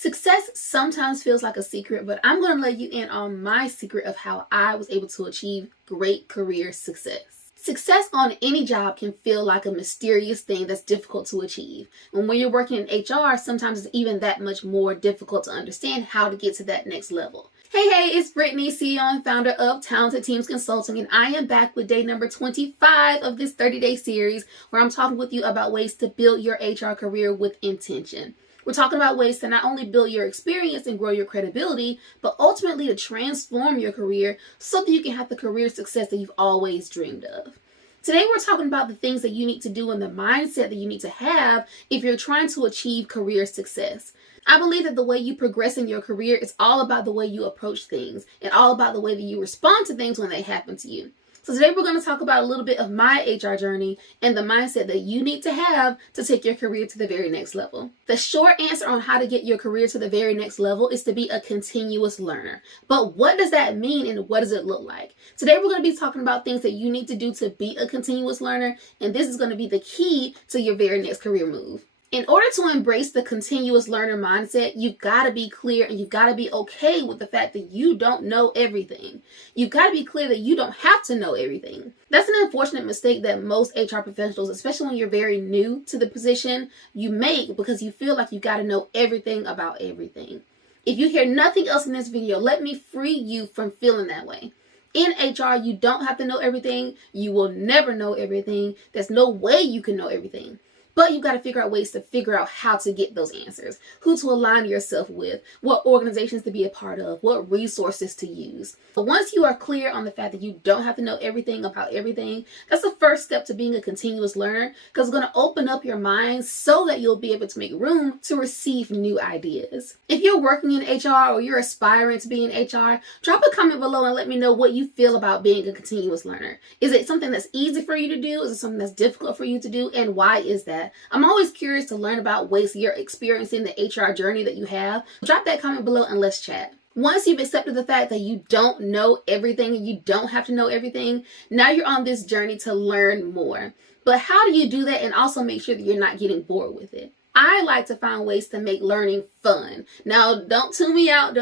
Success sometimes feels like a secret, but I'm going to let you in on my secret of how I was able to achieve great career success. Success on any job can feel like a mysterious thing that's difficult to achieve. And when you're working in HR, sometimes it's even that much more difficult to understand how to get to that next level. Hey, it's Brittany, CEO and founder of Talented Teams Consulting, and I am back with day number 25 of this 30-day series where I'm talking with you about ways to build your HR career with intention. We're talking about ways to not only build your experience and grow your credibility, but ultimately to transform your career so that you can have the career success that you've always dreamed of. Today, we're talking about the things that you need to do and the mindset that you need to have if you're trying to achieve career success. I believe that the way you progress in your career is all about the way you approach things and all about the way that you respond to things when they happen to you. So today we're going to talk about a little bit of my HR journey and the mindset that you need to have to take your career to the very next level. The short answer on how to get your career to the very next level is to be a continuous learner. But what does that mean and what does it look like? Today we're going to be talking about things that you need to do to be a continuous learner, and this is going to be the key to your very next career move. In order to embrace the continuous learner mindset, you've got to be clear and you've got to be okay with the fact that you don't know everything. You've got to be clear that you don't have to know everything. That's an unfortunate mistake that most HR professionals, especially when you're very new to the position, you make because you feel like you've got to know everything about everything. If you hear nothing else in this video, let me free you from feeling that way. In HR, you don't have to know everything. You will never know everything. There's no way you can know everything. But you've got to figure out ways to figure out how to get those answers, who to align yourself with, what organizations to be a part of, what resources to use. But once you are clear on the fact that you don't have to know everything about everything, that's the first step to being a continuous learner, because it's going to open up your mind so that you'll be able to make room to receive new ideas. If you're working in HR or you're aspiring to be in HR, drop a comment below and let me know what you feel about being a continuous learner. Is it something that's easy for you to do? Is it something that's difficult for you to do? And why is that? I'm always curious to learn about ways you're experiencing the HR journey that you have. Drop that comment below and let's chat. Once you've accepted the fact that you don't know everything and you don't have to know everything, now you're on this journey to learn more. But how do you do that and also make sure that you're not getting bored with it? I like to find ways to make learning fun. Now, don't tune me out.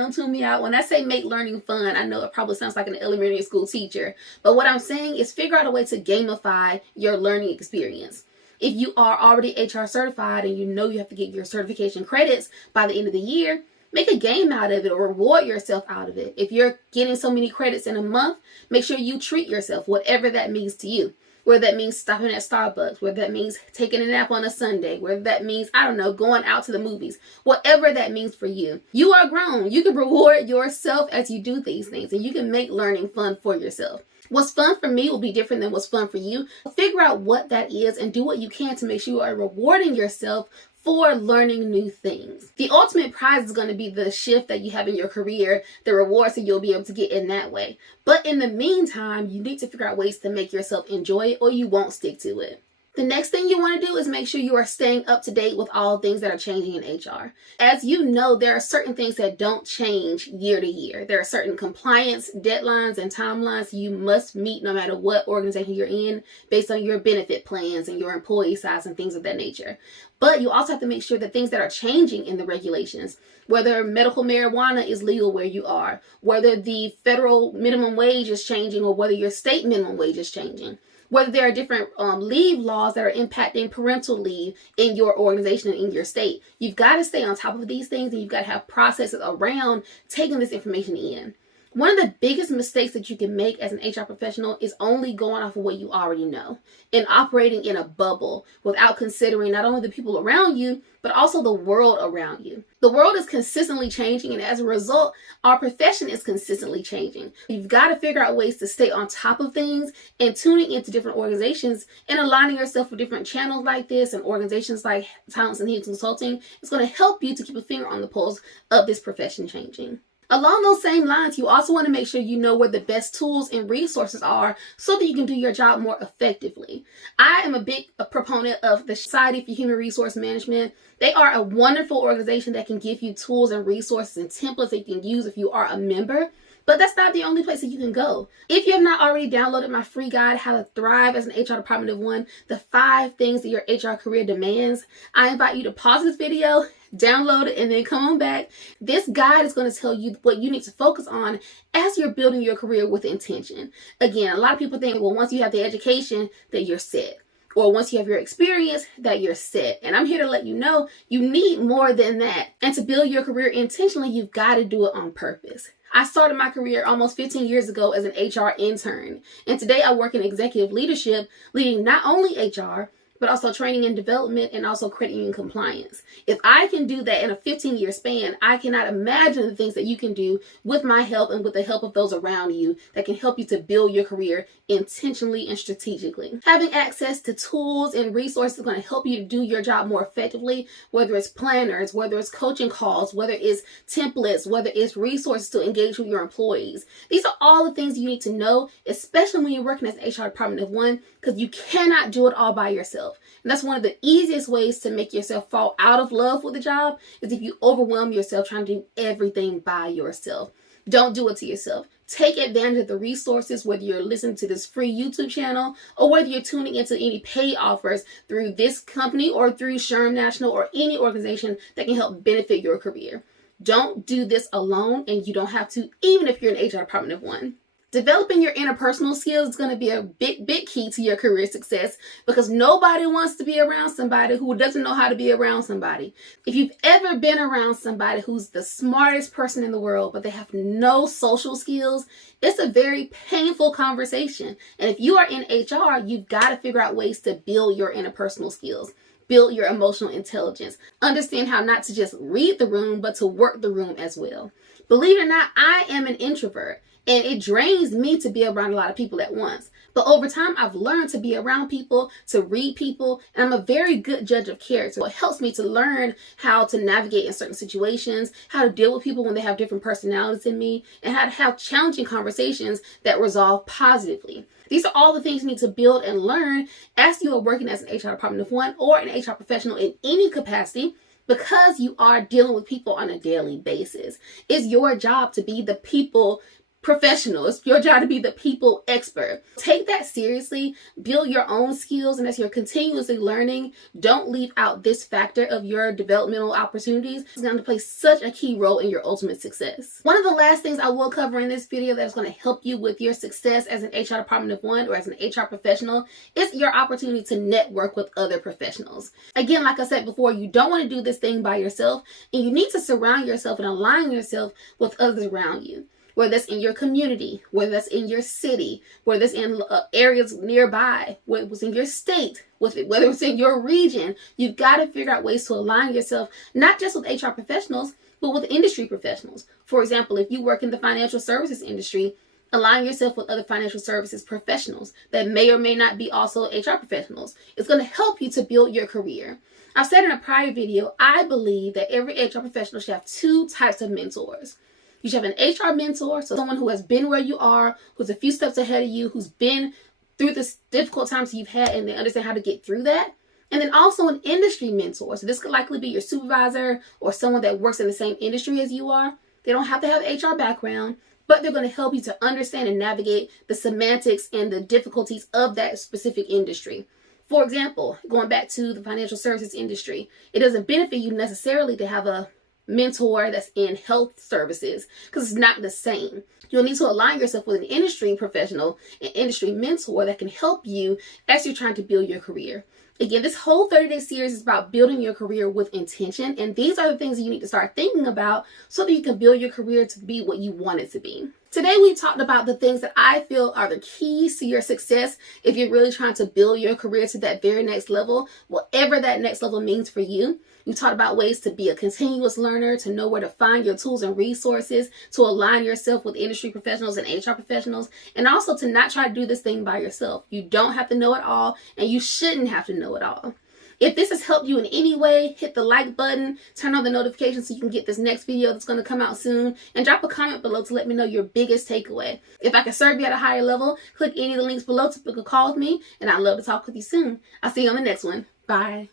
When I say make learning fun, I know it probably sounds like an elementary school teacher. But what I'm saying is figure out a way to gamify your learning experience. If you are already HR certified and you know you have to get your certification credits by the end of the year, make a game out of it or reward yourself out of it. If you're getting so many credits in a month, make sure you treat yourself, whatever that means to you. Whether that means stopping at Starbucks, whether that means taking a nap on a Sunday, whether that means, going out to the movies, whatever that means for you. You are grown. You can reward yourself as you do these things, and you can make learning fun for yourself. What's fun for me will be different than what's fun for you. Figure out what that is and do what you can to make sure you are rewarding yourself for learning new things. The ultimate prize is going to be the shift that you have in your career, the rewards that you'll be able to get in that way. But in the meantime, you need to figure out ways to make yourself enjoy it or you won't stick to it. The next thing you want to do is make sure you are staying up to date with all things that are changing in HR. As you know, there are certain things that don't change year to year. There are certain compliance deadlines and timelines you must meet no matter what organization you're in based on your benefit plans and your employee size and things of that nature. But you also have to make sure that things that are changing in the regulations, whether medical marijuana is legal where you are, whether the federal minimum wage is changing or whether your state minimum wage is changing, whether there are different leave laws that are impacting parental leave in your organization and in your state. You've got to stay on top of these things and you've got to have processes around taking this information in. One of the biggest mistakes that you can make as an HR professional is only going off of what you already know and operating in a bubble without considering not only the people around you, but also the world around you. The world is consistently changing, and as a result, our profession is consistently changing. You've got to figure out ways to stay on top of things and tuning into different organizations and aligning yourself with different channels like this and organizations like Talented Teams Consulting. It's going to help you to keep a finger on the pulse of this profession changing. Along those same lines, you also want to make sure you know where the best tools and resources are so that you can do your job more effectively. I am a big proponent of the Society for Human Resource Management. They are a wonderful organization that can give you tools and resources and templates that you can use if you are a member. But that's not the only place that you can go. If you have not already downloaded my free guide, How to Thrive as an HR Department of One, the 5 things that your HR career demands, I invite you to pause this video download it, and then come on back. This guide is going to tell you what you need to focus on as you're building your career with intention. Again, a lot of people think, well, once you have the education, that you're set. Or once you have your experience, that you're set. And I'm here to let you know you need more than that. And to build your career intentionally, you've got to do it on purpose. I started my career almost 15 years ago as an HR intern. And today I work in executive leadership, leading not only HR, but also training and development and also credit union compliance. If I can do that in a 15-year span, I cannot imagine the things that you can do with my help and with the help of those around you that can help you to build your career intentionally and strategically. Having access to tools and resources is going to help you to do your job more effectively, whether it's planners, whether it's coaching calls, whether it's templates, whether it's resources to engage with your employees. These are all the things you need to know, especially when you're working as an HR department of one, because you cannot do it all by yourself. And that's one of the easiest ways to make yourself fall out of love with the job is if you overwhelm yourself trying to do everything by yourself. Don't do it to yourself. Take advantage of the resources, whether you're listening to this free YouTube channel or whether you're tuning into any paid offers through this company or through SHRM National or any organization that can help benefit your career. Don't do this alone, and you don't have to, even if you're an HR department of one. Developing your interpersonal skills is going to be a big key to your career success because nobody wants to be around somebody who doesn't know how to be around somebody. If you've ever been around somebody who's the smartest person in the world, but they have no social skills, it's a very painful conversation. And if you are in HR, you've got to figure out ways to build your interpersonal skills. Build your emotional intelligence. Understand how not to just read the room, but to work the room as well. Believe it or not, I am an introvert. And it drains me to be around a lot of people at once. But over time, I've learned to be around people, to read people, and I'm a very good judge of character. It helps me to learn how to navigate in certain situations, how to deal with people when they have different personalities than me, and how to have challenging conversations that resolve positively. These are all the things you need to build and learn as you are working as an HR department of one or an HR professional in any capacity, because you are dealing with people on a daily basis. It's your job to be the people professional. It's your job to be the people expert. Take that seriously, build your own skills, and as you're continuously learning, don't leave out this factor of your developmental opportunities. It's going to play such a key role in your ultimate success. One of the last things I will cover in this video that's going to help you with your success as an HR department of one or as an HR professional is your opportunity to network with other professionals. Again, like I said before, you don't want to do this thing by yourself, and you need to surround yourself and align yourself with others around you. Whether that's in your community, whether that's in your city, whether that's in areas nearby, whether it's in your state, whether it's in your region, you've got to figure out ways to align yourself, not just with HR professionals, but with industry professionals. For example, if you work in the financial services industry, align yourself with other financial services professionals that may or may not be also HR professionals. It's going to help you to build your career. I've said in a prior video, I believe that every HR professional should have two types of mentors. You should have an HR mentor, so someone who has been where you are, who's a few steps ahead of you, who's been through the difficult times you've had and they understand how to get through that. And then also an industry mentor. So this could likely be your supervisor or someone that works in the same industry as you are. They don't have to have HR background, but they're going to help you to understand and navigate the semantics and the difficulties of that specific industry. For example, going back to the financial services industry, it doesn't benefit you necessarily to have a mentor that's in health services because it's not the same. You'll need to align yourself with an industry professional, an industry mentor that can help you as you're trying to build your career. Again, this whole 30-day series is about building your career with intention, and these are the things that you need to start thinking about so that you can build your career to be what you want it to be. Today, we talked about the things that I feel are the keys to your success if you're really trying to build your career to that very next level, whatever that next level means for you. We talked about ways to be a continuous learner, to know where to find your tools and resources, to align yourself with industry professionals and HR professionals, and also to not try to do this thing by yourself. You don't have to know it all, and you shouldn't have to know it all. If this has helped you in any way, hit the like button, turn on the notifications so you can get this next video that's going to come out soon, and drop a comment below to let me know your biggest takeaway. If I can serve you at a higher level, click any of the links below to book a call with me, and I'd love to talk with you soon. I'll see you on the next one. Bye.